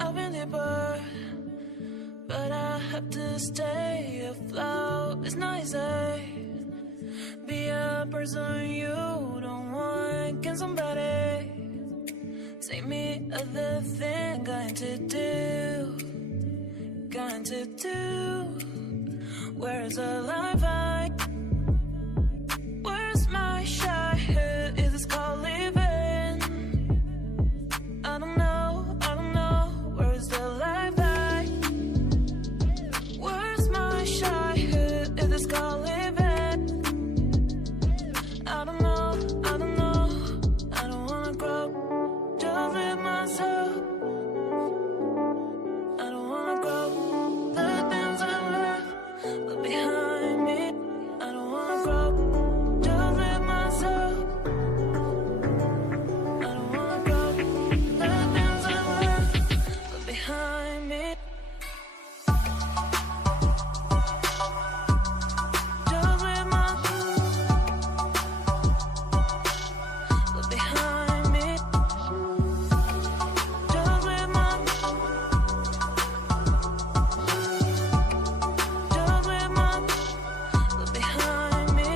I've been deeper, but I have to stay afloat. It's not easy. Be a person you don't want. Can somebody take me other thing? Going to do. Where's the life I? Where's my childhood? Is this called living? I don't know. Where's the life I? Where's my childhood? Is this called living? I don't know. I don't wanna grow. Just live myself. I don't wanna grow. The things I left behind me. I don't wanna grow. Just live myself. I don't wanna grow. The things I left behind me. Just live myself. Behind me. Just live myself. Just live myself behind me.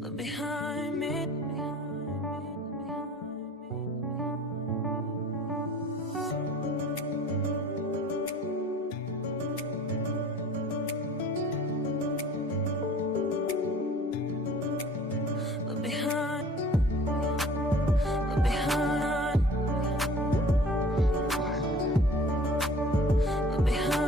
Look behind me. Look behind. Look behind. Look behind.